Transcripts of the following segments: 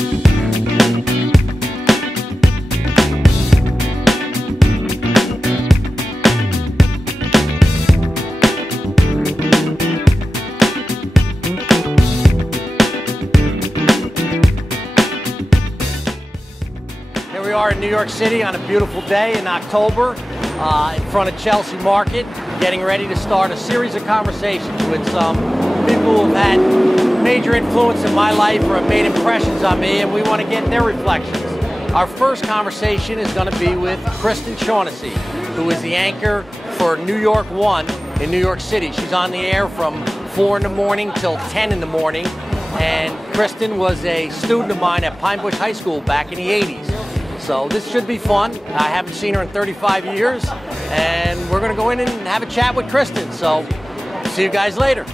Here we are in New York City on a beautiful day in October in front of Chelsea Market, getting ready to start a series of conversations with some people who have had major influence in my life or have made impressions on me, and we want to get their reflections. Our first conversation is going to be with Kristen Shaughnessy, who is the anchor for New York 1 in New York City. She's on the air from 4 in the morning till 10 in the morning, and Kristen was a student of mine at Pine Bush High School back in the 80s. So this should be fun. I haven't seen her in 35 years, and we're going to go in and have a chat with Kristen. So see you guys later.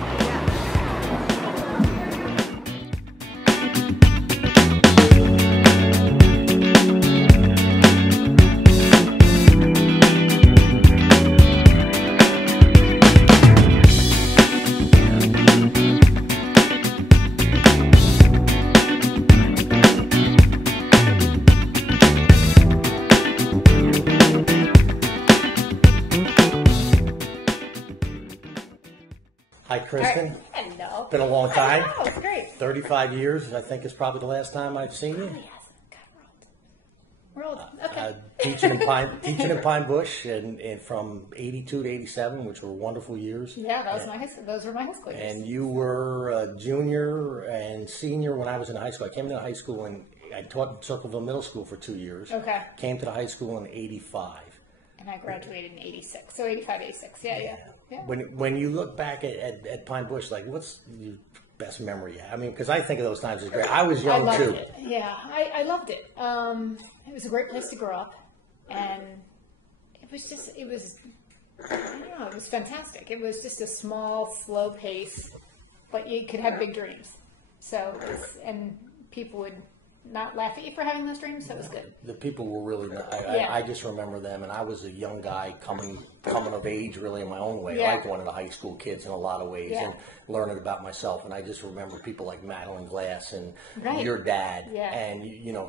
Hi, Kristen. Hi. Hello. Been a long time. I know, it's great. 35 years, I think, is probably the last time I've seen you. Yes. God, we're old. We're old. Okay. Teaching in Pine Bush, and from 82 to 87, which were wonderful years. Yeah, that was my high school. Those were my high school years. And you were a junior and senior when I was in high school. I came to high school and I taught in Circleville Middle School for 2 years. Okay. Came to the high school in 85. And I graduated in 86. So 85, 86. Yeah. When you look back at Pine Bush, like, what's your best memory? I mean, because I think of those times as great. I was young I loved too. It. Yeah, I loved it. It was a great place to grow up, and it was I don't know, it was fantastic. It was just a small, slow pace, but you could have big dreams. So, and people would not laugh at you for having those dreams, so it was good. The people were really nice. I just remember them, and I was a young guy coming of age really in my own way, like one of the high school kids in a lot of ways, and learning about myself. And I just remember people like Madeline Glass and your dad, and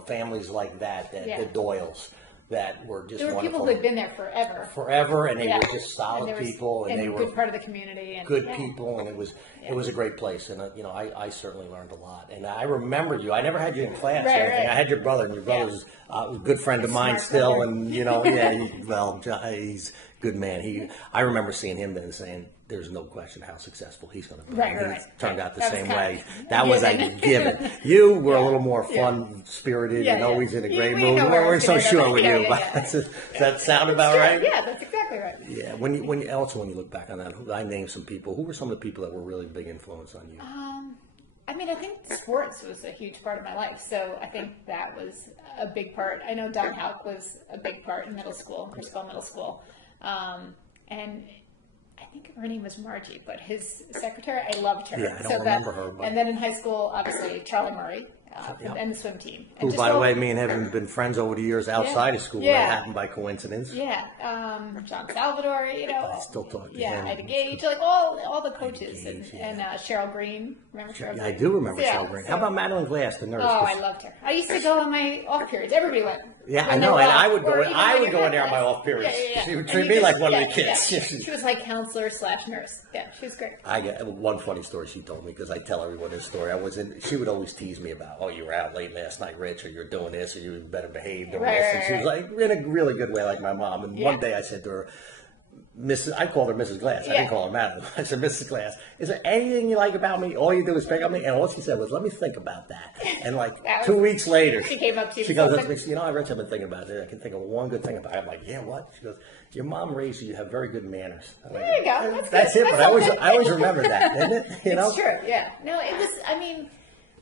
families like that, the Doyles, that were just there were wonderful. People who had been there forever, and they were just solid people, and they were a good part of the community, and good people, and it was a great place. And I certainly learned a lot. And I remember you. I never had you in class or anything. I had your brother, and your brother was a good friend of mine still, brother. And he's a good man. I remember seeing him then saying, there's no question how successful he's going to be. Right. Turned out the same way. That was a given. You were a little more fun-spirited and always in a great mood. We weren't so sure with you. Does that sound about right? Yeah, that's exactly right. Yeah. When you look back on that, I named some people. Who were some of the people that were really big influence on you? I think sports was a huge part of my life, so I think that was a big part. I know Don Houck was a big part in middle school, Roosevelt Middle School, and I think her name was Margie, but his secretary, I loved her. Yeah, I don't remember her. But... And then in high school, obviously, Charlie Murray and the swim team. Who, by the way, me and him have been friends over the years outside of school. That happened by coincidence. Yeah. John Salvador, I still talk to him. Ida Gage, like all the coaches. And Cheryl Green. Remember Cheryl Green? I do remember Cheryl Green. How about Madeline Glass, the nurse? Oh, I loved her. I used to go on my off periods. Everybody went. Yeah, I know, and I would go in there on my off periods. She would treat me like one of the kids. She was like counselor / nurse. Yeah, she was great. I got one funny story she told me, because I tell everyone this story. She would always tease me about, oh, you were out late last night, Rich, or you're doing this, or you better behave doing this. And she was like, in a really good way, like my mom. And one day I said to her, I called her Mrs. Glass. I didn't call her Madeline. I said, Mrs. Glass, is there anything you like about me? All you do is pick on me. And all she said was, let me think about that. And like 2 weeks later, she came up to you. She goes, Rich, I've been thinking about it. I can think of one good thing about it. I'm like, yeah, what? She goes, your mom raised you. You have very good manners. I'm like, there you go. That's it. But I always remember that, isn't it? It's true. Yeah. No, it was.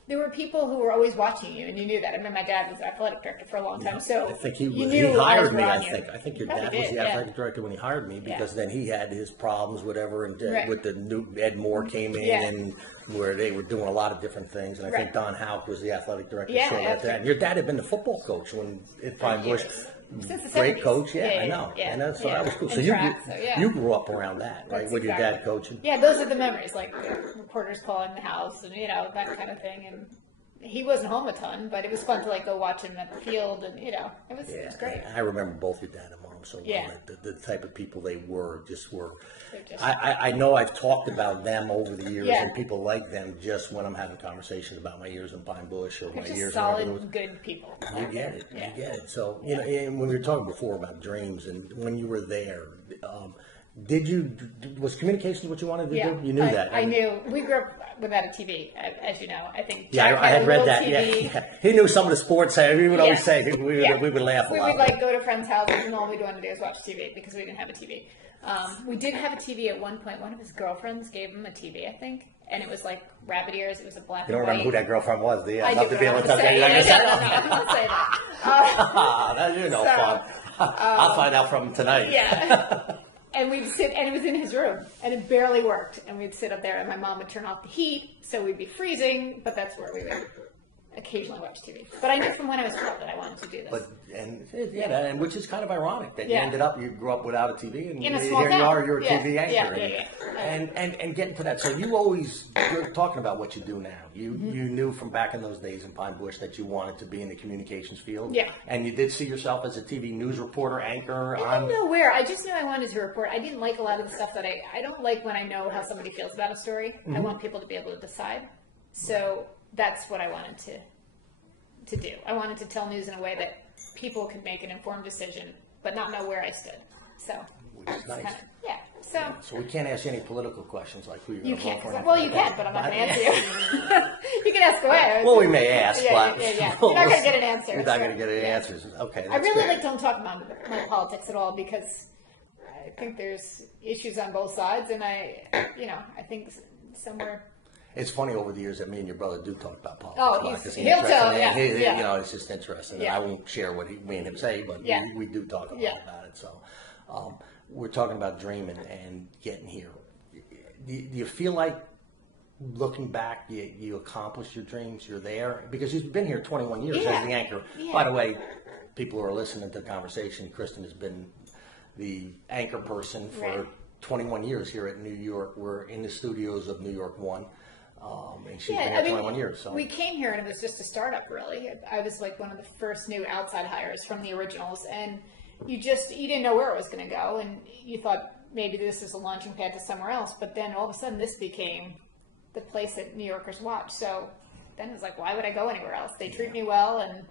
There were people who were always watching you, and you knew that. I mean, my dad was athletic director for a long time, so I think he knew hired me. I think your dad was the athletic yeah. director when he hired me, because then he had his problems, whatever, and with the new Ed Moore came in, and where they were doing a lot of different things. And I think Don Houck was the athletic director. And your dad had been the football coach when at Pine Bush. Great coach, I know. So that was cool. So you grew up around that, right? With your dad coaching. Yeah, those are the memories, like the reporters calling the house, and that kind of thing. And he wasn't home a ton, but it was fun to like go watch him at the field, and it was great. I remember both your dad and mom so well. Yeah. The type of people they were. I know I've talked about them over the years, and people like them just when I'm having conversations about my years in Pine Bush or my years. Solid, good people. You get it. You get it. So and when we were talking before about dreams, and when you were there. Was communications what you wanted to do? You knew that. I knew. We grew up without a TV, as you know. I think. Yeah, I had read that. Yeah. He knew some of the sports. We would always say we would laugh a lot. We would like go to friends' houses, and all we'd want to do is watch TV because we didn't have a TV. We did have a TV at one point. One of his girlfriends gave him a TV, I think, and it was like rabbit ears. It was a black. You don't and white. remember who that girlfriend was, do you? I love to be able to say. I'm not say that. That's no fun. I'll find out from him tonight. Yeah. And we'd sit, and it was in his room, and it barely worked. And we'd sit up there, and my mom would turn off the heat, so we'd be freezing. But that's where we would occasionally watch TV. But I knew from when I was 12 that I wanted to do this. And which is kind of ironic that you grew up without a TV, and in a small here town. You're a TV anchor. Yeah. And getting to that, so you're talking about what you do now. You knew from back in those days in Pine Bush that you wanted to be in the communications field. Yeah. And you did see yourself as a TV news reporter, anchor. I didn't know where. I just knew I wanted to report. I didn't like a lot of the stuff that I don't like when I know how somebody feels about a story. I want people to be able to decide. So that's what I wanted to do. I wanted to tell news in a way that people could make an informed decision, but not know where I stood. So, which is nice. So we can't ask you any political questions like who you can't. Well, you can, but I'm not going to answer you. You can ask away. Well, we may ask, but you're not going to get an answer. You're not going to get any answers. Okay. I really don't talk about my politics at all because I think there's issues on both sides, and I think somewhere. It's funny over the years that me and your brother do talk about politics. Oh, he'll tell, it's just interesting. Yeah. I won't share what me and him say, but we do talk a lot about it. So we're talking about dreaming and getting here. Do you feel like, looking back, you accomplished your dreams? You're there? Because you've been here 21 years as the anchor. Yeah. By the way, people who are listening to the conversation, Kristen has been the anchor person for 21 years here at New York. We're in the studios of New York 1. And she's been here 21 years. So. We came here and it was just a startup, really. I was like one of the first new outside hires from the originals, and you didn't know where it was going to go, and you thought maybe this is a launching pad to somewhere else, but then all of a sudden this became the place that New Yorkers watch. So then it was like, why would I go anywhere else? They treat me well, and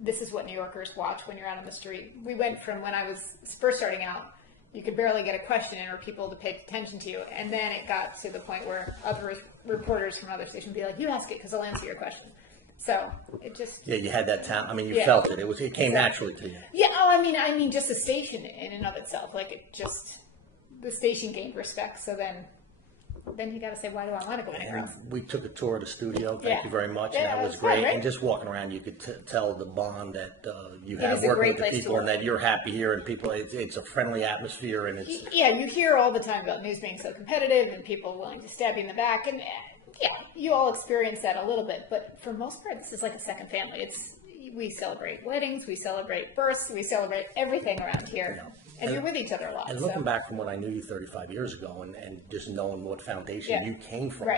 this is what New Yorkers watch when you're out on the street. We went from when I was first starting out, you could barely get a question in or people to pay attention to you. And then it got to the point where other reporters from other stations would be like, you ask it because I'll answer your question. So it just... Yeah, you had that talent. I mean, you felt it. It came naturally to you. Yeah, I mean, just the station in and of itself. Like, the station gained respect. So then you got to say, why do I want to go anywhere else? We took a tour of the studio. Thank you very much. Yeah, and that was great. And just walking around, you could tell the bond that you have working with the people, and that you're happy here, and people. It's a friendly atmosphere, and it's. Yeah, you hear all the time about news being so competitive and people willing to stab you in the back, and you all experience that a little bit. But for the most part, this is like a second family. We celebrate weddings, we celebrate births, we celebrate everything around here. And you're with each other a lot. And looking back from when I knew you 35 years ago and just knowing what foundation you came from,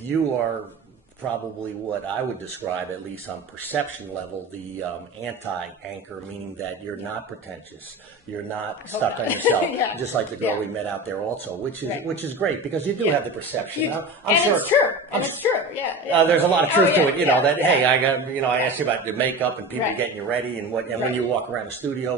you are probably what I would describe, at least on perception level, the anti-anchor, meaning that you're not pretentious, you're not stuck on yourself, just like the girl we met out there also, which is great because you do have the perception. It's true. It's true. There's a lot of truth to it, that hey, I asked you about the makeup and people getting you ready and when you walk around the studio,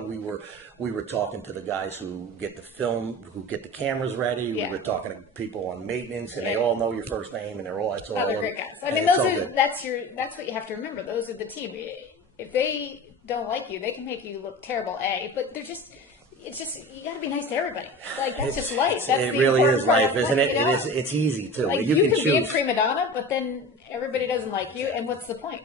we were talking to the guys who get the film, who get the cameras ready. We were talking to people on maintenance, and they all know your first name, and they're great guys. I mean, that's what you have to remember. Those are the team. If they don't like you, they can make you look terrible. But they're just. It's just you got to be nice to everybody. Like that's just life. It really is life, isn't it? It's easy too. Like, you can be a prima donna, but then everybody doesn't like you, and what's the point?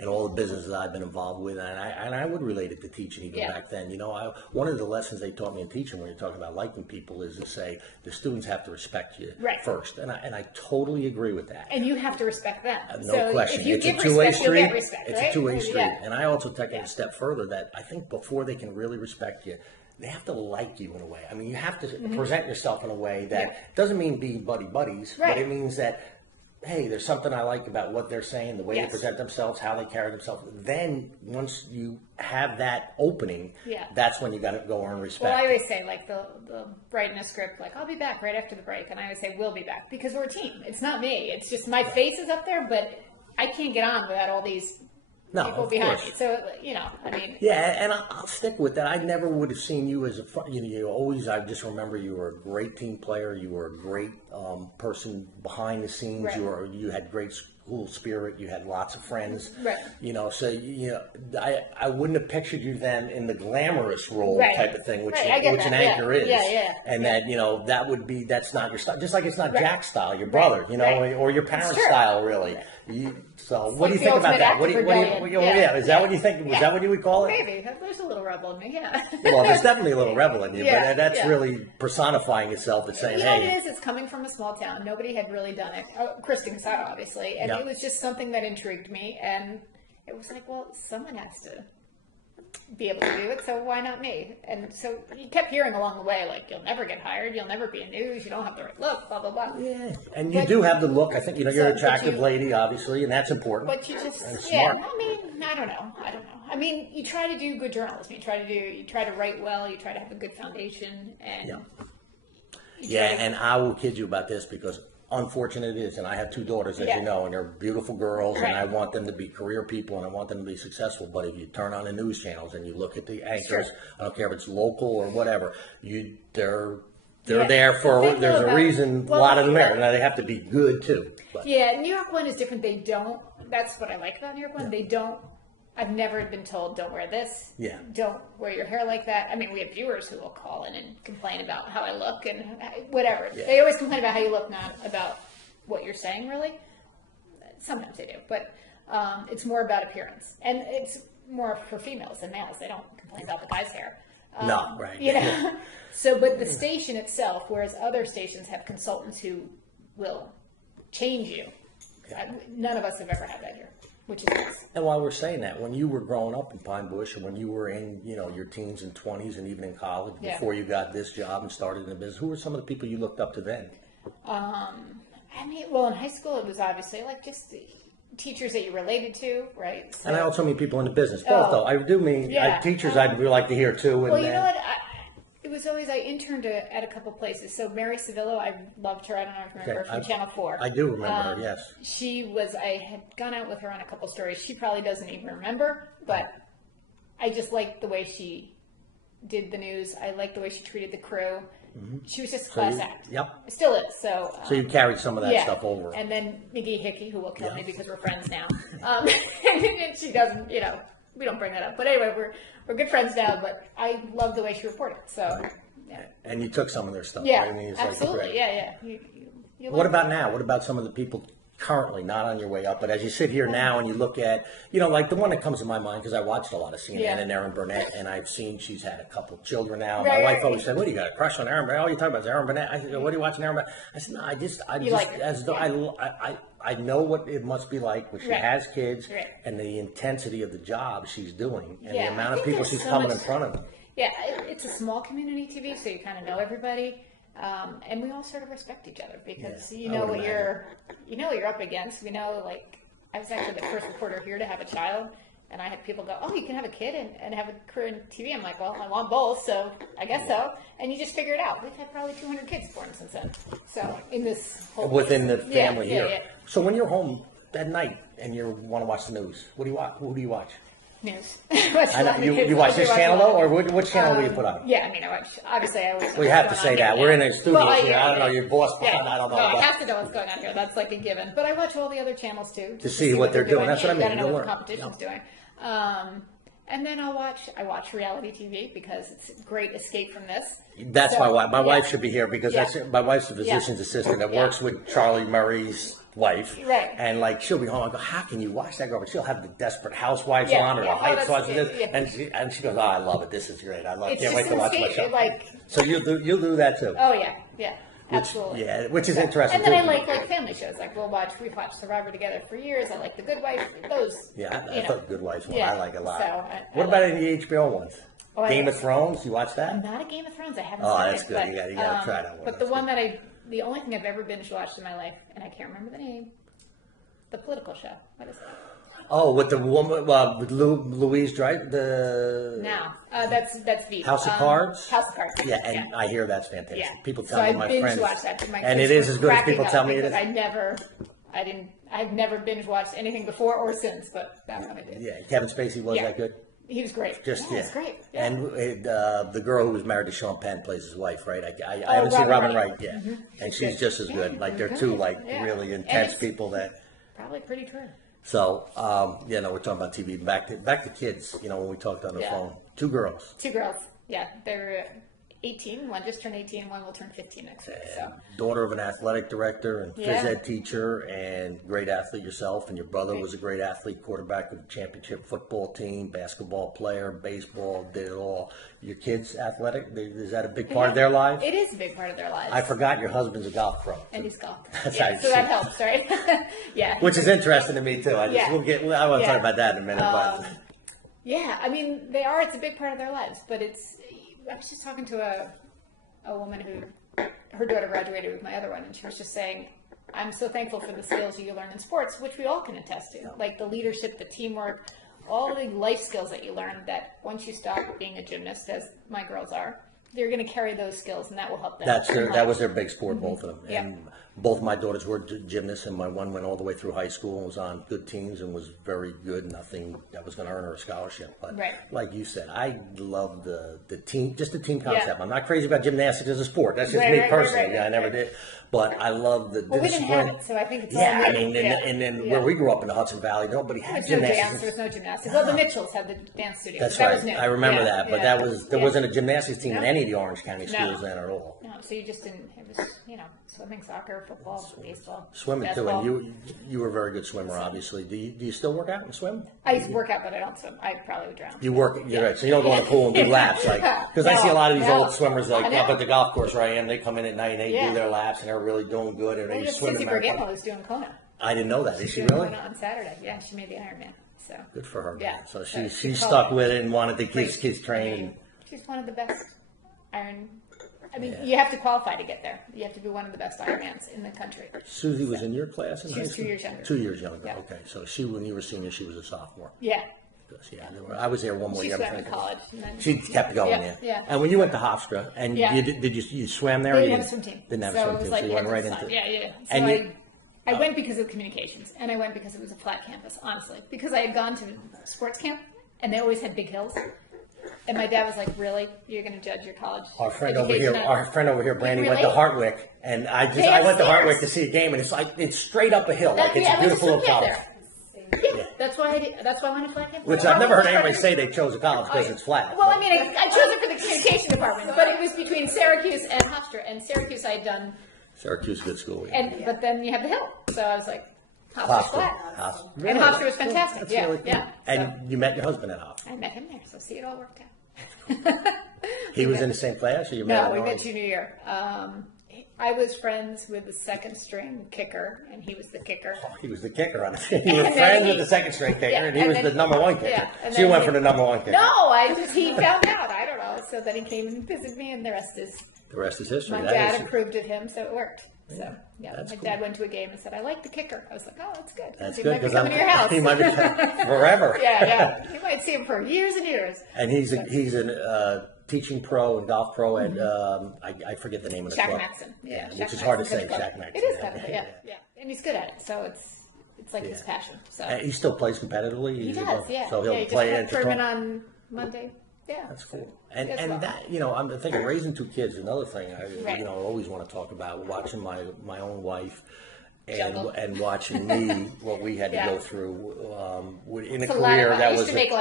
In all the businesses I've been involved with, and I would relate it to teaching even back then. One of the lessons they taught me in teaching when you're talking about liking people is to say the students have to respect you first, and I totally agree with that. And you have to respect them. No question. It's a two-way street. It's a two-way street. And I also take it a step further that I think before they can really respect you, they have to like you in a way. I mean, you have to present yourself in a way that doesn't mean be buddies, but it means that hey, there's something I like about what they're saying, the way Yes. they present themselves, how they carry themselves. Then once you have that opening, that's when you got to go earn respect. Well, I always say, like, the writing a script, like, I'll be back right after the break. And I always say, we'll be back, because we're a team. It's not me. It's just my face is up there, but I can't get on without all these people behind me. So, you know, I mean. Yeah, and I'll stick with that. I never would have seen you as a, you always, I just remember you were a great team player. You were a great person behind the scenes. Right. You had great school spirit. You had lots of friends. Right. You know, so, I wouldn't have pictured you then in the glamorous role type of thing, which an anchor is. Yeah. And that, that would be, that's not your style. Just like it's not Jack's style, your brother, or your parents' style, really. So what do you think about that? What do you is that what you think? Was that what you would call it? Maybe. There's a little rebel in me, yeah. Well, there's definitely a little rebel in you, but that's really personifying itself and saying, hey. It is. It's coming from a small town. Nobody had really done it. Kristen Shaughnessy, obviously. And it was just something that intrigued me. And it was like, well, someone has to be able to do it, so why not me? And so you kept hearing along the way, like, you'll never get hired, you'll never be in news, you don't have the right look, blah, blah, blah. Yeah, and you do have the look. I think, you're an attractive lady, obviously, and that's important. But you just, smart. I mean, I don't know. I mean, you try to do good journalism, you try to write well, you try to have a good foundation, and... And I will kid you about this, because unfortunate it is, and I have two daughters, as you know, and they're beautiful girls, and I want them to be career people, and I want them to be successful. But if you turn on the news channels and you look at the anchors, I don't care if it's local or whatever, they're there for, there's a reason, a lot of them there. Now, they have to be good, too. But. Yeah, New York One is different. They don't, that's what I like about New York One, they don't, I've never been told, don't wear this. Yeah. Don't wear your hair like that. I mean, we have viewers who will call in and complain about how I look and whatever. Yeah. They always complain about how you look, not about what you're saying, really. Sometimes they do, but it's more about appearance. And it's more for females than males. They don't complain about the guy's hair. No, right. You know? So, but the station itself, whereas other stations have consultants who will change you, none of us have ever had that here. Which is nice. And while we're saying that, when you were growing up in Pine Bush, and when you were in, your teens and 20s, and even in college, before you got this job and started in the business, who were some of the people you looked up to then? I mean, well, in high school, it was obviously like just the teachers that you related to, right? So, and I also mean people in the business, both though. I do mean teachers. I'd really like to hear too. And well, you know what? It was always, I interned at a couple places. So Mary Civillo, I loved her. I don't know if you remember her from Channel 4. I do remember her, yes. I had gone out with her on a couple stories. She probably doesn't even remember, but I just liked the way she did the news. I liked the way she treated the crew. Mm-hmm. She was just a class act. Yep. It still is. So you carried some of that stuff over. And then McGee Hickey, who will kill me because we're friends now. And she doesn't, we don't bring that up. But anyway, we're good friends now, but I love the way she reported. So, yeah. And you took some of their stuff. Yeah, right? I mean, absolutely. Like, yeah. What about now? What about some of the people currently, not on your way up, but as you sit here now and you look at, like the one that comes to my mind, because I watched a lot of CNN and Erin Burnett, and I've seen she's had a couple of children now. My wife always said, "What do you got a crush on Erin Burnett? All you talk about is Erin Burnett." I said, "What are you watching Erin Burnett?" I said, "No, I just as though I know what it must be like when she has kids and the intensity of the job she's doing and the amount of people she's coming in front of." Yeah, it's a small community TV, so you kind of know everybody. And we all sort of respect each other because you know what you're up against. We know, like, I was actually the first reporter here to have a child, and I had people go, "Oh, you can have a kid and have a career in TV." I'm like, "Well, I want both, so I guess so." And you just figure it out. We've had probably 200 kids born since then. So in this whole within the family here. Yeah. So when you're home at night and you want to watch the news, what do you watch? Who do you watch? News. You watch this channel though, or which channel do you put on? Yeah, I mean, I watch. Obviously, I always. Well, you have to say that. We're in a studio. Well, I don't know your boss. I don't know. No, I have to know what's going on here. That's like a given. But I watch all the other channels too to see what they're doing. That's what I mean. You gotta know what the competition's doing. And then I watch reality TV because it's a great escape from this. That's my wife. My wife should be here because my wife's a physician's assistant that works with Charlie Murray's wife. Right. And like she'll be home. I go, "How can you watch that girl?" But she'll have the Desperate Housewives on or the Housewives and she goes, "Oh, I love it. This is great. I love it. Can't wait to watch my show." So you'll do that too. Oh yeah. Absolutely. Which is interesting. And then I like family shows. Like we've watched Survivor together for years. I like The Good Wife. Those. Yeah, I thought Good Wife's one I like a lot. So what about any of the HBO ones? Game of Thrones? You watch that? I'm not a Game of Thrones. I haven't seen it. Oh, that's good. You got to try that one. But the only thing I've ever binge watched in my life, and I can't remember the name, The political show. What is it? Oh, with the woman, with Louise Dreyfus, that's Veep. House of Cards? House of Cards. Yeah, and I hear that's fantastic. Yeah. People tell me, my friends. So I binge watched that. And it is as good as people tell me it is. I've never binge watched anything before or since, but that one I did. Yeah, Kevin Spacey was that good? He was great. He was great. Yeah. And the girl who was married to Sean Penn plays his wife, right? I haven't seen Robin Wright yet. Mm-hmm. And she's just as good. Like, they're two, really intense people that... Probably pretty true. So, we're talking about TV. Back to kids, when we talked on the phone. Two girls. Yeah. They're 18. One just turned 18. One will turn 15 next week. So. Daughter of an athletic director and phys ed teacher and great athlete yourself. And your brother was a great athlete, quarterback of the championship football team, basketball player, baseball, did it all. Your kids athletic? Is that a big part of their lives? It is a big part of their lives. I forgot your husband's a golf pro. And he's golf. So that helps, right? Yeah. Which is interesting to me too. I want to talk about that in a minute. Yeah, I mean, they are. It's a big part of their lives, but I was just talking to a woman who, her daughter graduated with my other one, and she was just saying, I'm so thankful for the skills you learn in sports, which we all can attest to, like the leadership, the teamwork, all the life skills that you learn that once you stop being a gymnast, as my girls are, they're going to carry those skills, and that will help them. That was their big sport, both of them. Yeah. And both my daughters were gymnasts, and my one went all the way through high school and was on good teams and was very good. Nothing that was going to earn her a scholarship. But like you said, I love the team, just the team concept. Yeah. I'm not crazy about gymnastics as a sport. That's just me personally. I never did. But I love the discipline. We didn't have it, so I think it's all I mean, and then where we grew up in the Hudson Valley, nobody had gymnastics. There was no gymnastics. Well, the Mitchells had the dance studio. That's right. Was new. I remember that. But there wasn't a gymnastics team in any of the Orange County schools then at all. No, so you just didn't. It was, swimming, soccer, football, baseball, swimming basketball. Too. And you were a very good swimmer, obviously. Do you still work out and swim? I used to work out, but I don't swim. I probably would drown. You're right. So you don't go in the pool and do laps, because I see a lot of these old swimmers up at the golf course where I am. They come in at night and they do their laps and they're really doing good. And they swim. Susie Bergamo was doing Kona. I didn't know that. Is she really? On Saturday. Yeah, she made the Ironman. So good for her. Yeah. So she stuck with it and wanted the kids train. She's one of the best you have to qualify to get there. You have to be one of the best Ironmans in the country. Susie was in your class in high school? She's 2 years younger. 2 years younger. Yeah. Okay. So when you were senior, she was a sophomore. Yeah. I was there one more year. She swam in college. She kept going, yeah. And when you went to Hofstra, and you swam there? They didn't have a swim team. Didn't have a swim team, so you went right into it. Yeah. So I went because of communications, and I went because it was a flat campus, honestly. Because I had gone to sports camp, and they always had big hills. And my dad was like, "Really? You're going to judge your college?" Our friend over here, Brandy, went to Hartwick, and I went to Hartwick to see a game, and it's straight up a hill, it's a beautiful little college. Yeah, that's why I went to flat campus. Which I've never heard anybody say they chose a college because it's flat. Well, I mean, I chose it for the communication department, but it was between Syracuse and Hofstra, and Syracuse I had done. Syracuse, good school. But then you have the hill, so I was like, Hofstra's flat. Really? And Hofstra was fantastic. Yeah. And you met your husband at Hofstra. I met him there, so see, it all worked out. He was in the same class, or you met? No, we met junior year. I was friends with the second string kicker, and he was the kicker. Oh, he was the kicker on the team. You were friends with the second string kicker, and he was the number one kicker. Yeah, so you went for the number one kicker. No, he found out. I don't know. So then he came and visited me, and the rest is history. My dad approved of him, so it worked. So my dad went to a game and said, "I like the kicker." I was like, "Oh, that's good. That's he good might be coming to your house. He might be forever." Yeah. You might see him for years and years. And he's a teaching pro and golf pro at I forget the name of the club. Maxon. Yeah, which is hard to say. Shaq Maxon. It is technically, yeah. And he's good at it, so it's like his passion. So he still plays competitively. He does, yeah. So he'll play in tournament on Monday. Yeah, that's cool. And that I'm thinking raising two kids. Another thing I always want to talk about, watching my own wife and watching me what we had to go through in a career that was. I used to make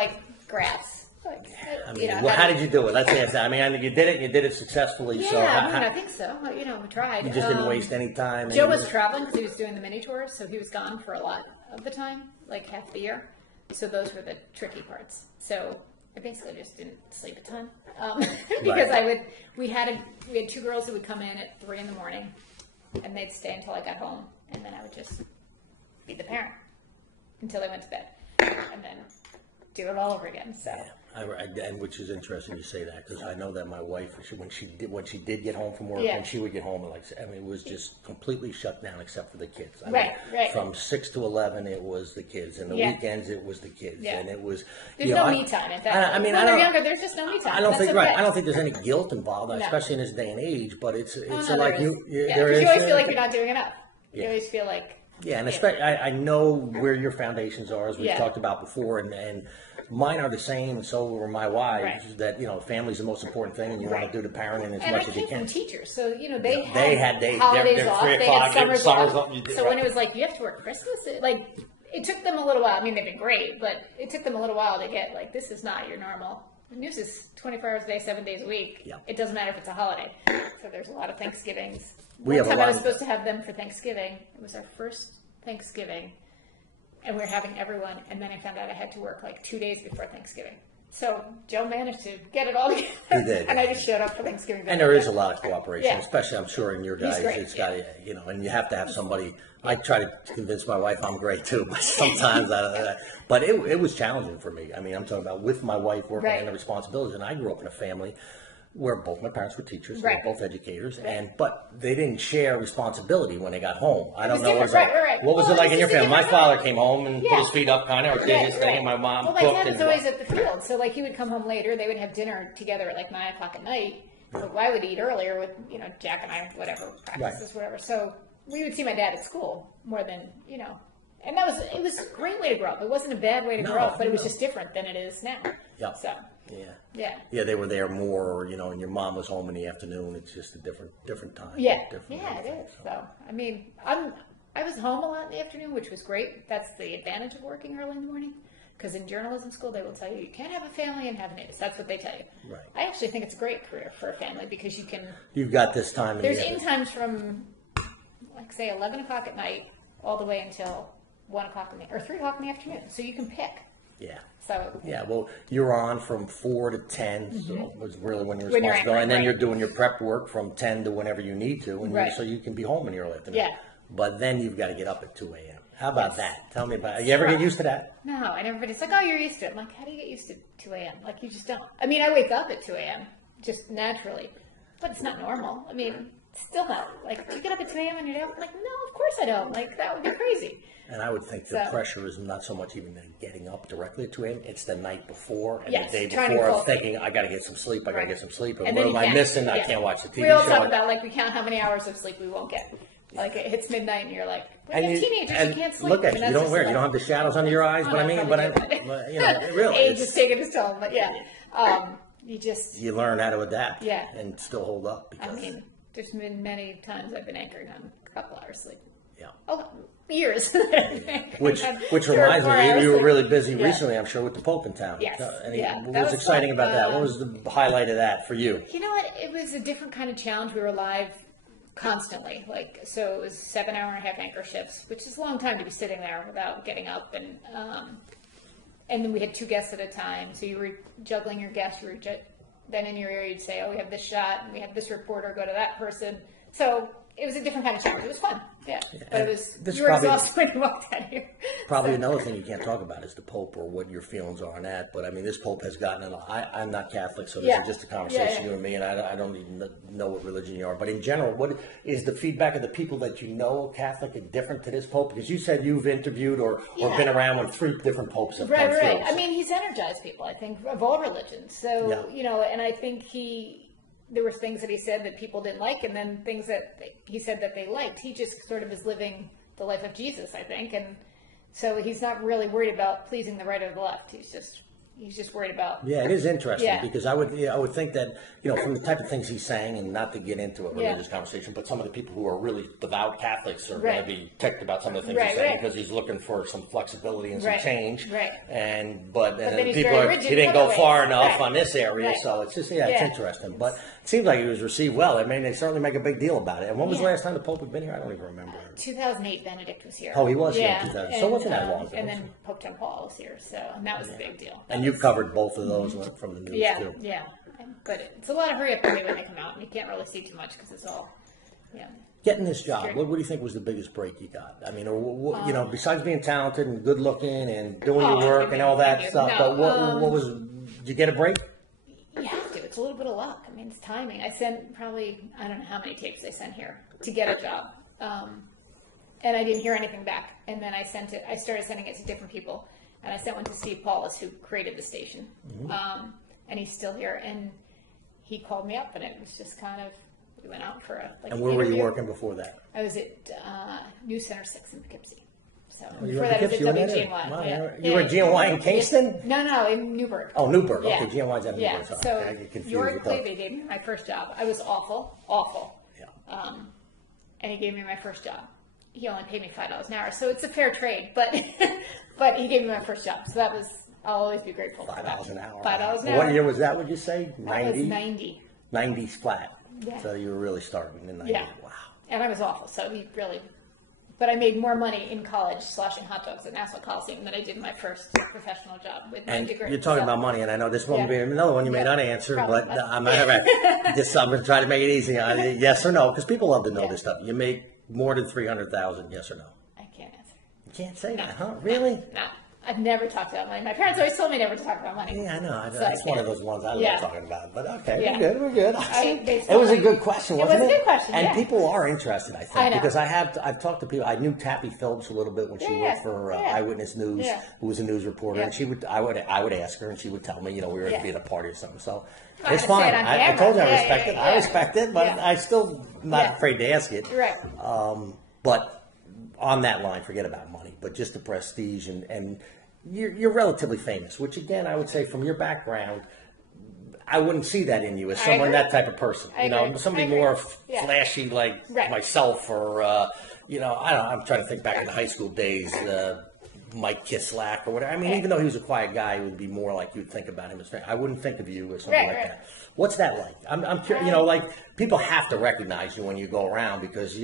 graphs. How did you do it? Let's ask that. I mean, you did it. You did it successfully. Yeah, I think so. We tried. You just didn't waste any time. Joe was traveling because he was doing the mini tours, so he was gone for a lot of the time, like half the year. So those were the tricky parts. So I basically just didn't sleep a ton because we had two girls who would come in at 3 a.m, and they'd stay until I got home, and then I would just be the parent until they went to bed, and then do it all over again. So. Yeah. And which is interesting you say that, because I know that my wife, when she did get home from work, and she would get home at it was just completely shut down except for the kids. I mean, from 6 to 11 it was the kids, and the weekends it was the kids, and it was there's no me time. In fact, when they're younger, there's just no me time. I don't think I don't think there's any guilt involved, especially in this day and age. But it's like there is. You always feel like you're not doing enough. You always feel like. Yeah, and especially I know where your foundations are, as we've talked about before, and mine are the same, and so were my wives. That family's the most important thing, and you want to do the parenting as much as you can. And teachers, so they had holidays off, they had summers off. So when it was like you have to work Christmas, it took them a little while. I mean, they've been great, but it took them a little while to get this is not your normal. The news is 24 hours a day, 7 days a week. Yeah. It doesn't matter if it's a holiday. So there's a lot of Thanksgivings. One time I was supposed to have them for Thanksgiving. It was our first Thanksgiving, and we were having everyone, and then I found out I had to work 2 days before Thanksgiving. So Joe managed to get it all together. He did. And I just showed up for Thanksgiving. And there is a lot of cooperation, especially I'm sure in your guys. It's got and you have to have somebody. I try to convince my wife I'm great too, but sometimes but it was challenging for me. I mean, I'm talking about with my wife working and the responsibilities, and I grew up in a family where both my parents were teachers, they were both educators, but they didn't share responsibility when they got home. I don't know what was it like in your family. My father came home and put his feet up, kind of, or did his thing, and my mom cooked. My dad was always at the field, so he would come home later. They would have dinner together at 9 o'clock at night. So I would eat earlier with Jack and I, whatever practices, whatever. So we would see my dad at school more than and it was a great way to grow up. It wasn't a bad way to grow up, but it was just different than it is now. Yeah. So. Yeah, they were there more, and your mom was home in the afternoon. It's just a different time. Yeah, it is. So, I mean, I was home a lot in the afternoon, which was great. That's the advantage of working early in the morning, because in journalism school, they will tell you can't have a family and have news. That's what they tell you. Right. I actually think it's a great career for a family because you've got this time. There's in times from, say, 11 o'clock at night all the way until 1 o'clock or 3 o'clock in the afternoon. So you can pick. Yeah. So well, you're on from 4 to 10, so was really when you're responsible, and then you're doing your prep work from 10 to whenever you need to, and so you can be home in the early afternoon. Yeah. But then you've got to get up at 2 a.m. How about that? Tell me about it. You ever get used to that? No, and everybody's like, oh, you're used to it. I'm like, how do you get used to 2 a.m.? You just don't. I mean, I wake up at 2 a.m. just naturally, but it's not normal. I mean, still not. Do you get up at 2 a.m. and you're down? I'm like, no, of course I don't. That would be crazy. And I would think the pressure is not so much even getting up directly at 2 a.m. It's the night before and the day before of thinking, I got to get some sleep. I got to get some sleep. And what am I missing? I can't watch the TV show. We all talk about we count how many hours of sleep we won't get. It hits midnight and you're like, well, you have teenagers, you can't sleep. Look at you. You don't have the shadows under your eyes. But really, age is taking its toll. But you learn how to adapt. Yeah. And still hold up. I mean, there's been many times I've been anchoring on a couple hours sleep. Yeah. Oh, years. Which reminds me, you were really busy recently, I'm sure, with the Pope in town. Yes. What was exciting about that? What was the highlight of that for you? You know what? It was a different kind of challenge. We were live constantly. So it was 7.5-hour anchor shifts, which is a long time to be sitting there without getting up. And then we had 2 guests at a time. So you were juggling your guests. Then in your ear, you'd say, oh, we have this shot, and we have this reporter, go to that person. So it was a different kind of challenge. It was fun, but you were exhausted when you walked out of here. Probably another thing you can't talk about is the Pope or what your feelings are on that. But I mean, this Pope has gotten I'm not Catholic, so this is just a conversation you and me, and I don't even know what religion you are. But in general, what is the feedback of the people that you know Catholic and different to this Pope? Because you said you've interviewed or been around when 3 different popes have come through. I mean, he's energized people, I think, of all religions. So, and I think there were things that he said that people didn't like, and then things that he said that they liked. He just sort of is living the life of Jesus, I think, and so he's not really worried about pleasing the right or the left. He's just worried about. Yeah, it is interesting because I would think that from the type of things he's saying, and not to get into a religious conversation, but some of the people who are really devout Catholics are going to be ticked about some of the things he's saying because he's looking for some flexibility and some change. Right. But then people he didn't go far enough on this area, so it's just it's interesting. But it seems like he was received well. I mean, they certainly make a big deal about it. And when was the last time the Pope had been here? I don't even remember. 2008, Benedict was here. Oh, he was here in 2000. So it wasn't that long ago. And then Pope John Paul was here, and that was a big deal. And you've covered both of those from the news too. Yeah. But it's a lot of hurry up for me when they come out, and you can't really see too much because it's all, Getting this job, what do you think was the biggest break you got? I mean, or you know, besides being talented and good looking and doing your work and all that stuff, but what was? Did you get a break? You have to. It's a little bit of luck. I mean, it's timing. I sent probably, I don't know how many tapes I sent here to get a job, and I didn't hear anything back. And then I started sending it to different people, and I sent one to Steve Paulus, who created the station, and he's still here. And he called me up, and it was just kind of. We went out for a And where were you working before that? I was at News Center 6 in Poughkeepsie. So before that, I was at WGNY. Wow, you were at GNY in Kingston? No, in Newburgh. Oh, Newburgh. Yeah. Okay, GNY's at Newburgh. Yeah. So I get confused York with Clevey gave me my first job. I was awful. Yeah. And he gave me my first job. He only paid me $5 an hour, so it's a fair trade. But but he gave me my first job, so that was. I'll always be grateful for that. $5 an hour. $5 an hour. What year was that? Would you say 90? That was 90. 90s flat. Yeah. So you were really starting in 90s. Yeah. Wow. And I was awful, so he really. But I made more money in college slashing hot dogs at Nassau Coliseum than I did in my first professional job with my degree. You're talking about money, and I know this won't be another one you may not answer, probably. but I'm going to try to make it easy. Yes or no, because people love to know this stuff. You make more than $300,000, yes or no? I can't answer. You can't say that, huh? Really? No. I've never talked about money. My parents always told me never to talk about money. Yeah, I know. So That's one of those ones I love talking about. But okay, we're good. It was a good question, wasn't it? It was a good question, and people are interested, I think, I know. because I've talked to people. I knew Tappy Phillips a little bit when she worked for Eyewitness News, who was a news reporter, and I would ask her, and she would tell me, we were going to be at a party or something. So it's fine. I told you I respect it. I respect it, but I still not afraid to ask it. Right. But on that line, forget about money, but just the prestige and you're relatively famous, which again, I would say from your background, I wouldn't see that in you as someone that type of person. Somebody more flashy like myself, or I don't know. I'm trying to think back in the high school days, Mike Kislak or whatever. I mean, even though he was a quiet guy, he would be more like you'd think about him as. I wouldn't think of you as something like that. What's that like? I'm curious. Like people have to recognize you when you go around because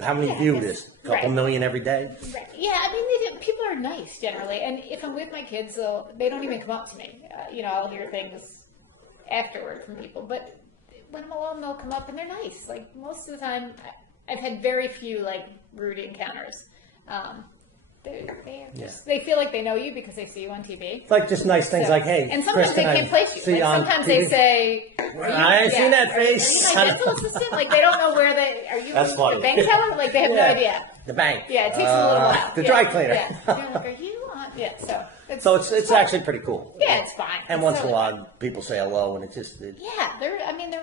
how many view this? A couple million every day? Right. Yeah, I mean, people are nice generally, and if I'm with my kids, they don't even come up to me. I'll hear things afterward from people, but when I'm alone, they'll come up and they're nice. Like most of the time, I've had very few rude encounters. They feel like they know you because they see you on TV. It's like just nice things like, hey, and sometimes Kristen, they can't place you. Sometimes they say, I ain't seen that face. Are you my dental assistant? They don't know where are you That's funny. The bank teller? They have no idea. The bank. Yeah, it takes a little while. The dry cleaner. Yeah. Are you on? Yeah, so it's actually pretty cool. Yeah, it's fine. And once in a while, people say hello, and it's just... they're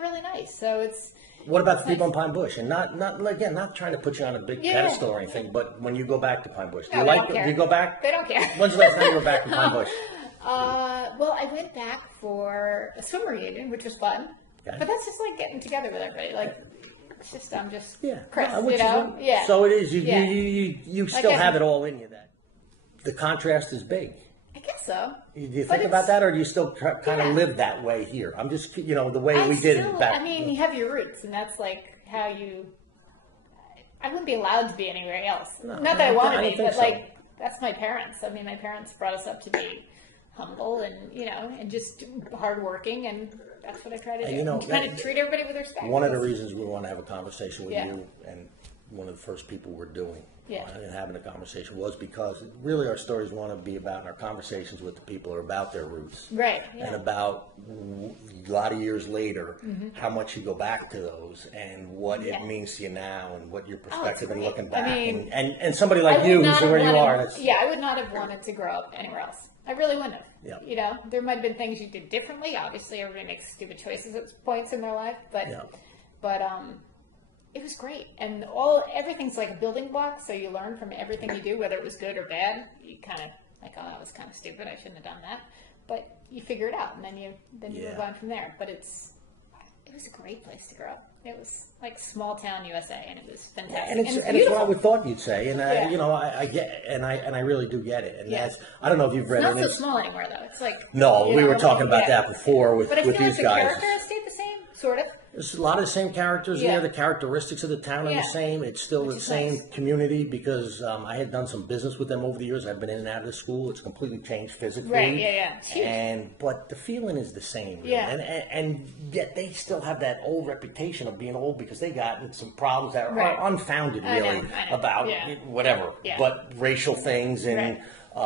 really nice, so it's... What about the people in Pine Bush? And not trying to put you on a big pedestal or anything, but when you go back to Pine Bush, do you go back? They don't care. When's the last time you were back in Pine Bush? Well, I went back for a swim reunion, which was fun. Okay. But that's just like getting together with everybody. It's just I'm just Chris, Yeah. So it is. You still have it all in you. That the contrast is big. I guess so. Do you think about that, or do you still kind of live that way here? I'm just, the way we did it back. I mean, you have your roots, and that's how you. I wouldn't be allowed to be anywhere else. Not that I want to be, but that's my parents. I mean, my parents brought us up to be humble and and just hardworking, and that's what I try to do. And kind of treat everybody with respect. One of the reasons we want to have a conversation with you, and one of the first people we're doing. And having a conversation was because really our stories want to be about, and our conversations with the people are about their roots. Right. And about a lot of years later, how much you go back to those and what it means to you now and what your perspective and looking back. I mean, and somebody like you who's where you are. I would not have wanted to grow up anywhere else. I really wouldn't have. Yeah. There might have been things you did differently. Obviously, everybody makes stupid choices at points in their life, but it was great, and everything's like a building block. So you learn from everything you do, whether it was good or bad. You kind of oh, that was kind of stupid. I shouldn't have done that, but you figure it out, and then you move on from there. But it was a great place to grow up. It was like small town USA, and it was fantastic. And it's what I would thought you'd say, and I get, and I really do get it. And that's, I don't know if you've read it. It's not so small anymore, though. It's like we were talking about that before with these guys. But I feel like the character has stayed the same, sort of. There's a lot of the same characters there. The characteristics of the town are the same. It's still the same community because I had done some business with them over the years. I've been in and out of the school. It's completely changed physically. Right, But the feeling is the same. Really. And yet they still have that old reputation of being old because they got some problems that are unfounded, really, I know. about whatever, but racial things and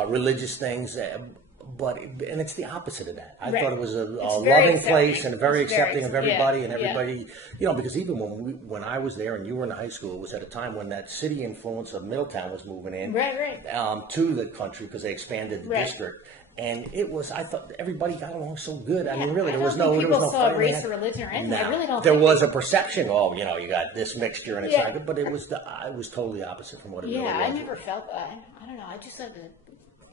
religious things. And it's the opposite of that. I thought it was a loving place and very accepting of everybody and everybody, because even when I was there and you were in high school, it was at a time when that city influence of Middletown was moving in to the country because they expanded the district. And I thought everybody got along so good. I mean, really, there was no saw race or religion or anything. I really don't. There was a perception. You got this mixture and it's not good, but it was totally opposite from what it really was. I never felt that. I don't know. I just thought that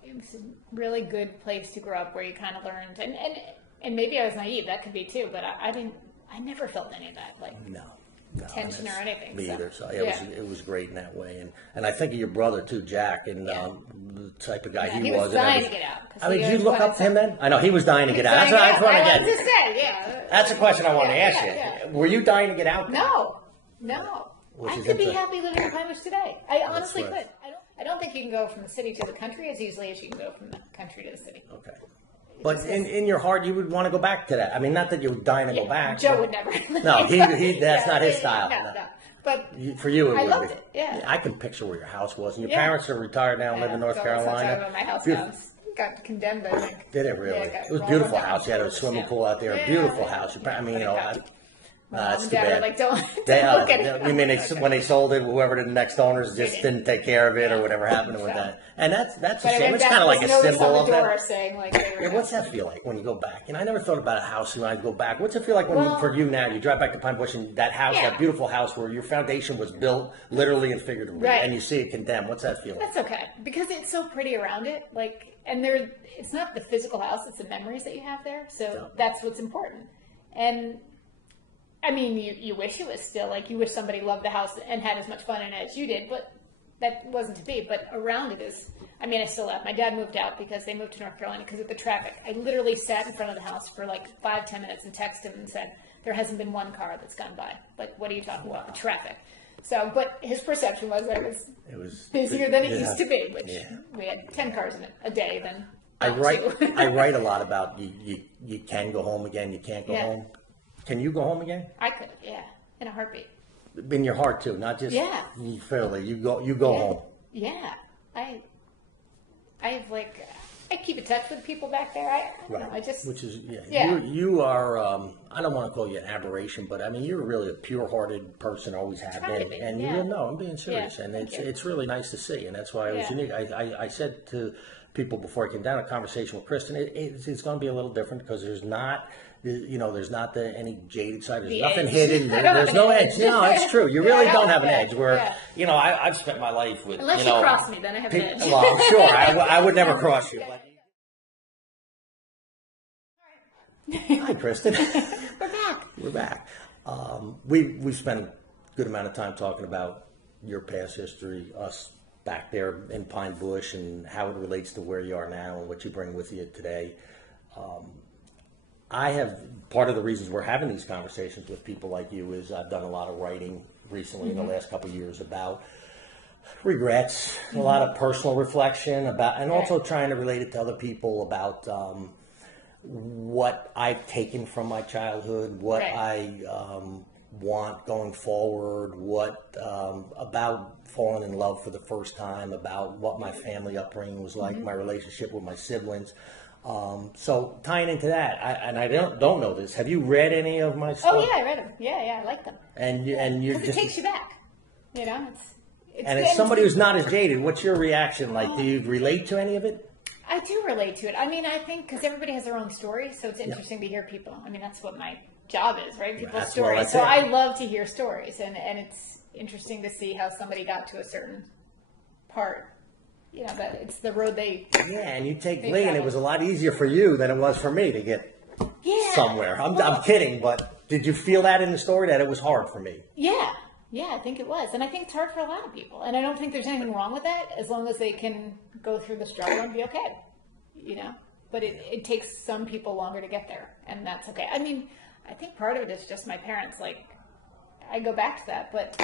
it was a really good place to grow up where you kind of learned, and maybe I was naive. That could be too, but I never felt any of that tension or anything. Me either. So it was great in that way, and I think of your brother too, Jack, and the type of guy he was. He was dying to get out. I mean, did you look up to him then? I know he was dying to get out. That's what I want to get. To say, That's a question I want to ask you. Were you dying to get out? No. I could be happy living in Pine Bush today. I honestly could. I don't think you can go from the city to the country as easily as you can go from the country to the city. Okay. But in your heart, you would want to go back to that. I mean, not that you were dying to go back. Joe would never. No, that's not his style. No. But for you, I loved it. Yeah. I can picture where your house was. And your parents are retired now and live in North Carolina. My house got condemned, I think. Did it really? It was a beautiful house. You had a swimming pool out there. A beautiful house. I mean, that's too bad. Don't look at it. You mean when they sold it, whoever the next owners just didn't take care of it or whatever happened with that. And that's a shame. It's kind of like a symbol of that. Saying what's that feel like when you go back? I never thought about a house when I go back. What's it feel like for you now? You drive back to Pine Bush and that house, that beautiful house where your foundation was built literally and figuratively, and you see it condemned. What's that feel like? That's okay because it's so pretty around it. And it's not the physical house; it's the memories that you have there. So that's what's important. And I mean, you wish it was still you wish somebody loved the house and had as much fun in it as you did, but that wasn't to be. But around it is, I mean, I still have. My dad moved out because they moved to North Carolina because of the traffic. I literally sat in front of the house for 5-10 minutes and texted him and said, there hasn't been one car that's gone by. What are you talking about? The traffic. So, but his perception was that it was busier than it used to be, which we had 10 cars in it a day then. I write a lot about you can go home again, you can't go home. Can you go home again? I could, in a heartbeat. In your heart too, not just fairly. You go home. Yeah, I keep in touch with people back there. Which is You are. I don't want to call you an aberration, but I mean you're really a pure-hearted person, always have been, and I'm being serious, and it's really nice to see, and that's why it was unique. I said to people before I came down, a conversation with Kristen, it's going to be a little different because there's not. There's not any jaded side. There's nothing hidden. There's no edge. No, it's true. You really don't have an edge. Where I've spent my life with. Unless you cross me, then I have an edge. Well, I'm sure I would never cross you. But... Hi, Kristen. We're back. We've spent a good amount of time talking about your past history, us back there in Pine Bush, and how it relates to where you are now and what you bring with you today. Part of the reasons we're having these conversations with people like you is I've done a lot of writing recently in the last couple of years about regrets, a lot of personal reflection about, and also trying to relate it to other people about what I've taken from my childhood, what I want going forward, what about falling in love for the first time, about what my family upbringing was like, my relationship with my siblings. So tying into that, I don't know this. Have you read any of my stuff? Oh yeah, I read them. Yeah, I like them. And you just, it takes you back. It's and as somebody who's not as jaded, what's your reaction like? Do you relate to any of it? I do relate to it. I mean, I think because everybody has their own story, so it's interesting to hear people. I mean, that's what my job is, right? People's stories. So I love to hear stories, and it's interesting to see how somebody got to a certain part. That it's the road they. Yeah, and you take Lee, and it was a lot easier for you than it was for me to get somewhere. I'm kidding, but did you feel that in the story that it was hard for me? Yeah, I think it was, and I think it's hard for a lot of people, and I don't think there's anything wrong with that as long as they can go through the struggle and be okay. But it takes some people longer to get there, and that's okay. I mean, I think part of it is just my parents. Like, I go back to that, but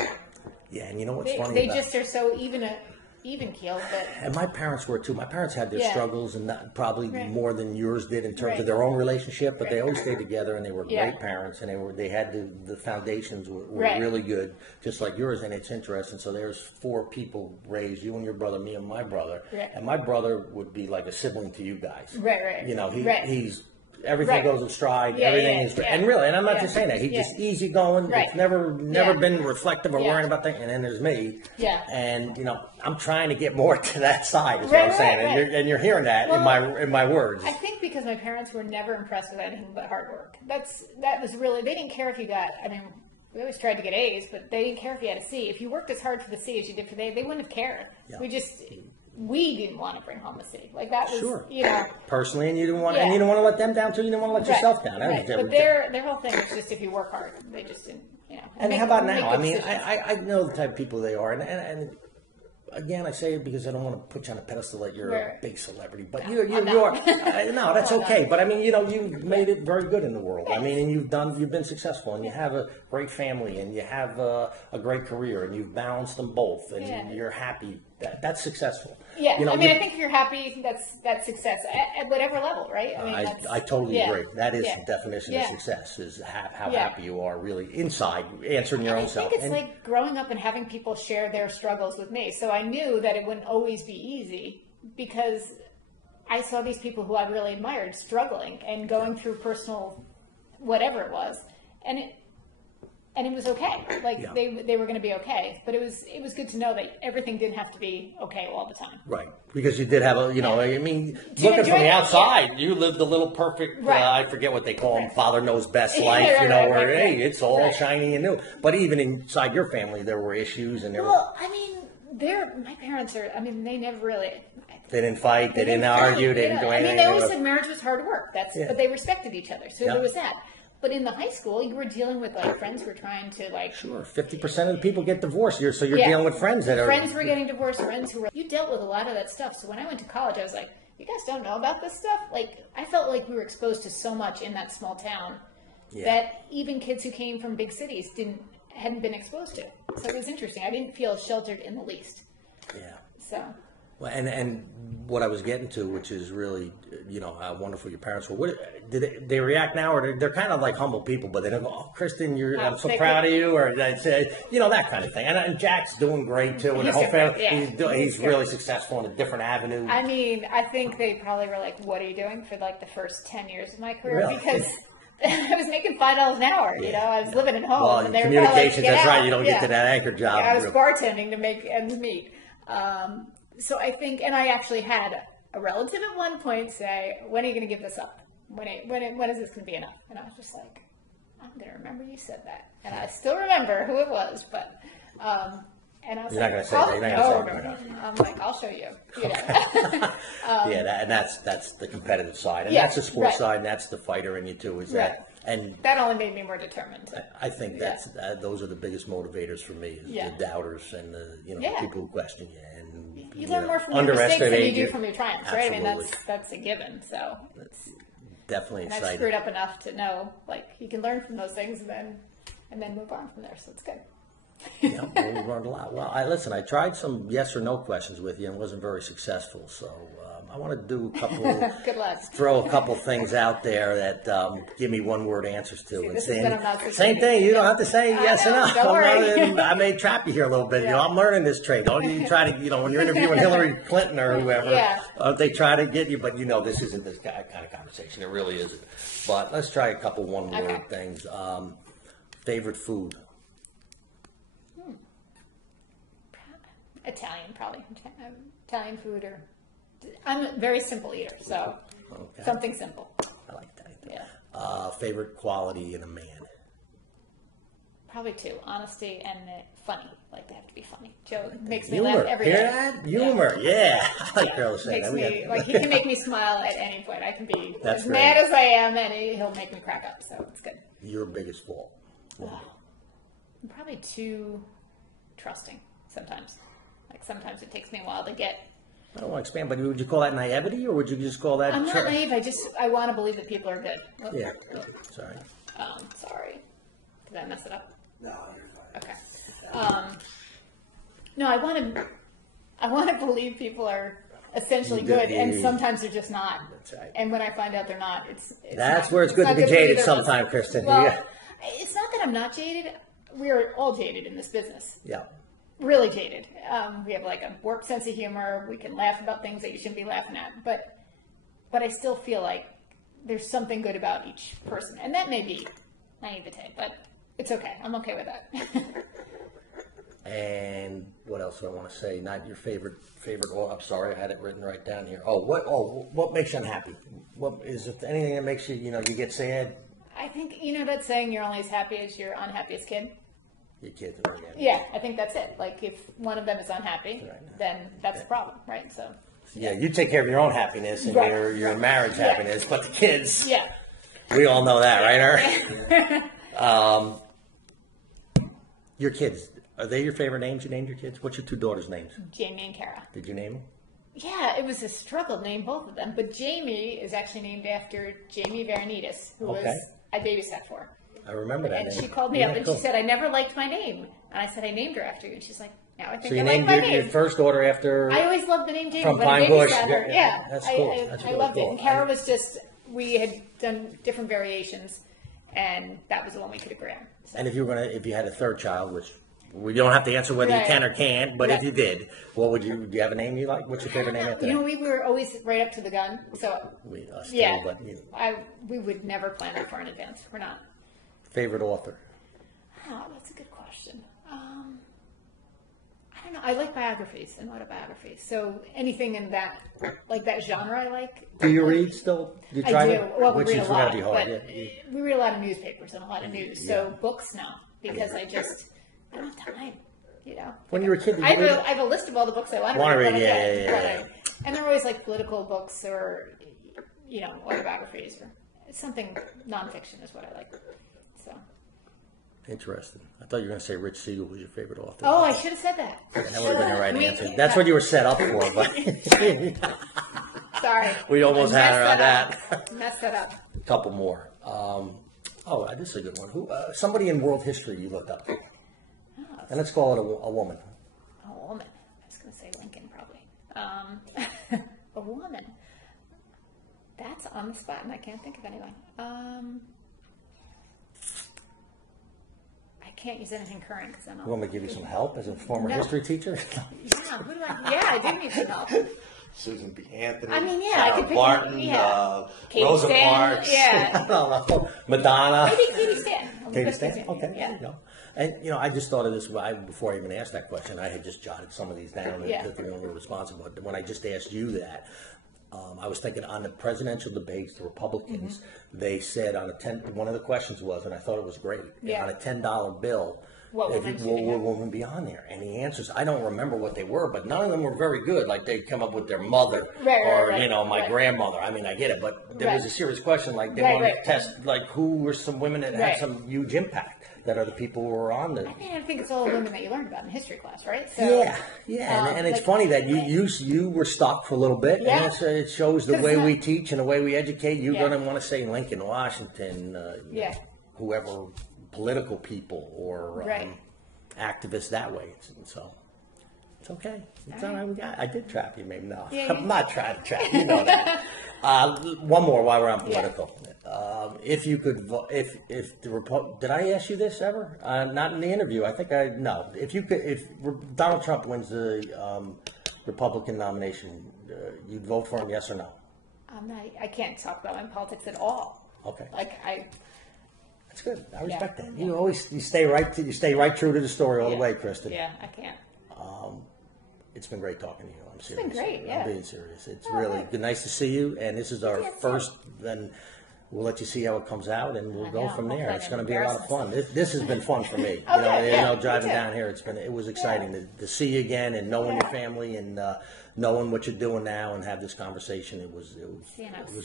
yeah, and you know what's funny? They just are so even keeled. And my parents were too. My parents had their struggles, and probably more than yours did in terms of their own relationship. But they always stayed together, and they were great parents, and they had the foundations were really good, just like yours. And it's interesting. So there's 4 people raised: you and your brother, me and my brother. And my brother would be like a sibling to you guys. You know, he's. Everything goes in stride. Everything is, and really, and I'm not just saying that. He's just easygoing. It's never been reflective or worrying about things. And then there's me. And you know, I'm trying to get more to that side. Is what I'm saying. And you're hearing that in my words. I think because my parents were never impressed with anything but hard work. That was really. They didn't care if you got. I mean, we always tried to get A's, but they didn't care if you had a C. If you worked as hard for the C as you did for the A, they wouldn't have cared. We didn't want to bring home a C. Like that was, you know, personally, and you didn't want, and you didn't want to let them down too. You didn't want to let yourself down. But their whole thing was just if you work hard, they just didn't, you know. And how about now? I mean, I know the type of people they are, and again, I say it because I don't want to put you on a pedestal that you're a big celebrity, but you are. No, that's okay. But I mean, you know, you've made it very good in the world. I mean, and you've been successful, and you have a great family, and you have a great career, and you've balanced them both, and you're happy. That's successful. Yeah, you know, I mean, I think if you're happy, that's success at whatever level, right? I mean, I totally agree. That is the definition of success: is how happy you are really inside, answering your own self. I think it's like growing up and having people share their struggles with me. So I knew that it wouldn't always be easy because I saw these people who I really admired struggling and going through personal whatever it was, and it was okay. Like they were going to be okay, but it was good to know that everything didn't have to be okay all the time. Right, because you did have a, you know, I mean, looking from the outside, you lived a little perfect. I forget what they call them, father knows best life. You know, where hey, it's all shiny and new. But even inside your family, there were issues, and there were. Well, I mean, my parents are. I mean, they never really. They didn't fight. They didn't argue. They didn't do anything. I mean, they always said marriage was hard work. But they respected each other, so there was that. But in the high school, you were dealing with like friends who were trying to like. Sure, 50% of the people get divorced. So you're dealing with friends that are. Friends were getting divorced. Friends who were. You dealt with a lot of that stuff. So when I went to college, I was like, you guys don't know about this stuff. Like I felt like we were exposed to so much in that small town that even kids who came from big cities hadn't been exposed to. So it was interesting. I didn't feel sheltered in the least. Yeah. So. Well, and what I was getting to, which is really, you know, how wonderful your parents were. What, did they react now, or they're kind of like humble people, but they don't go, "Oh, Kristen, I'm so proud of you," or they say, you know, that kind of thing. And Jack's doing great too, and the whole family. He's really successful in a different avenue. I mean, I think they probably were like, "What are you doing for like the first 10 years of my career?" Really? Because I was making $5 an hour. You know, I was living at home. Well, and they communications. Were that's right. You don't get to that anchor job. I was bartending to make ends meet. So I think, and I actually had a relative at one point say, "When are you going to give this up? When is this going to be enough?" And I was just like, "I'm going to remember you said that," and I still remember who it was, but and I was you're like, not going to say that. You're not going to say that. I'm like, "I'll show you." You know? And that's the competitive side, and that's the sports side, and that's the fighter in you too. Is that? And that only made me more determined. I think that's those are the biggest motivators for me: is the doubters and the people who question you. And you learn more from your mistakes than you do from your triumphs, right? I mean, that's a given. So it's definitely and exciting. I've screwed up enough to know, like, you can learn from those things and then move on from there. So it's good. Yeah, we've learned a lot. Well, listen, I tried some yes or no questions with you and wasn't very successful. So I want to do a couple. Good luck. Throw a couple things out there that give me one-word answers to. See, same thing. You don't have to say yes or no. Don't worry. I may trap you here a little bit. You know, I'm learning this trade. Don't you try to, when you're interviewing Hillary Clinton or whoever, they try to get you. But this isn't this kind of conversation. It really isn't. But let's try a couple one-word things. Favorite food. Italian, probably. Italian food, or I'm a very simple eater, so something simple. I like that. Yeah. Favorite quality in a man. Probably 2: honesty and funny. Like, they have to be funny. Joe makes me laugh every day. Hear that? Humor. Yeah. I like Carol saying that. He can make me smile at any point. I can be as mad as I am, and he'll make me crack up. So it's good. Your biggest fault. I'm probably too trusting sometimes. Like, sometimes it takes me a while to get. I don't want to expand, but would you call that naivety, or would you just call that? I'm not naive. I want to believe that people are good. Yeah. Sorry. Sorry. Did I mess it up? No, you're fine. Okay. No, I want to believe people are essentially good, and sometimes they're just not. That's right. And when I find out they're not, it's that's not, where it's good to be jaded sometimes, us. Kristen. Well, Yeah. It's not that I'm not jaded. We're all jaded in this business. Yeah. Really jaded. We have like a warped sense of humor. We can laugh about things that you shouldn't be laughing at, but I still feel like there's something good about each person, and that may be naivete, but it's okay. I'm okay with that. And what else do I want to say? Not your favorite. Oh, I'm sorry, I had it written right down here. What makes you unhappy? What is it? Anything that makes you, you get sad? I think that saying, "You're only as happy as your unhappiest kid." Your kids. Yeah, I think that's it. Like if one of them is unhappy, then that's a problem, right? So. Yeah, you take care of your own happiness and your marriage happiness, but the kids. Yeah. We all know that, right, Eric? Your kids. Are they your favorite names you named your kids? What's your two daughters' names? Jamie and Kara. Did you name them? Yeah, it was a struggle to name both of them. But Jamie is actually named after Jamie Varanitis, who I babysat for. I remember that and name. She called me up and she said, I never liked my name. And I said, I named her after you. And she's like, now I think I like my name. So you named your first daughter after... I always loved the name Jamie, from but Pine I babysat her. Yeah, that's cool. I loved it. And Kara was just, we had done different variations, and that was the one we could agree on. So. And if you had a third child, which... We don't have to answer whether you can or can't, but if you did, do you have a name you like? What's your favorite name after that? We were always right up to the gun. So, we would never plan that far in advance. We're not. Favorite author? Oh, that's a good question. I don't know. I like biographies and autobiographies. So anything in that, like that genre, I like. Do you read still? Do you I do. Well, we Which read a lot, be hard. but we read a lot of newspapers and a lot of news. So books now, because I don't have time, When you were a kid, I have a list of all the books I want to read. And they're always like political books or, autobiographies or something nonfiction is what I like. So. Interesting. I thought you were going to say Rich Siegel was your favorite author. Oh, I should have said that. That would have been the right answer. That's what you were set up for, but. Sorry. We almost had her on that. Messed that up. A couple more. This is a good one. Somebody in world history you looked up to. And let's call it a woman. A woman. I was going to say Lincoln, probably. A woman. That's on the spot, and I can't think of anyone. I can't use anything current because I'm. You want me to give you some help as a former history teacher? I do need some help. Susan B. Anthony. I mean, I could pick Barton, Rosa Parks. Yeah. I don't know. Madonna. Maybe Katie Stan. Katie Stan? Okay. Yeah. And, I just thought of this before I even asked that question. I had just jotted some of these down that they're only responsible. But when I just asked you that, I was thinking on the presidential debates, the Republicans, they said one of the questions was, and I thought it was great, on a $10 bill, will women be on there? And the answers, I don't remember what they were, but none of them were very good. Like they'd come up with their mother my grandmother. I mean, I get it, but there was a serious question. Like they wanted to test, like who were some women that had some huge impact that are the people who were on the. I think it's all the women that you learned about in history class, right? So, and it's funny that you were stuck for a little bit, and it shows the way we teach and the way we educate. You're going to want to say Lincoln, Washington, whoever. Political people or activists that way. So it's okay. It's all right. I did trap you, maybe. No, I'm not trying to trap you. You know that. One more while we're on political. If you could, if the did I ask you this ever? Not in the interview. I think no. If Donald Trump wins the Republican nomination, you'd vote for him? Yes or no? I can't talk about my politics at all. Okay. That's good. I respect that. You stay right true to the story all the way, Kristen. Yeah, I can't. It's been great talking to you. I'm serious. It's been great. Yeah. I'm being serious. It's really nice to see you. And this is our first. Then we'll let you see how it comes out, and we'll go from there. It's going to be a lot of fun. This has been fun for me. Driving down here, it was exciting to see you again and knowing your family and knowing what you're doing now and have this conversation. It was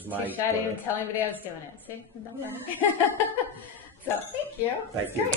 my. I didn't even tell anybody I was doing it. See, so thank you. Thank you.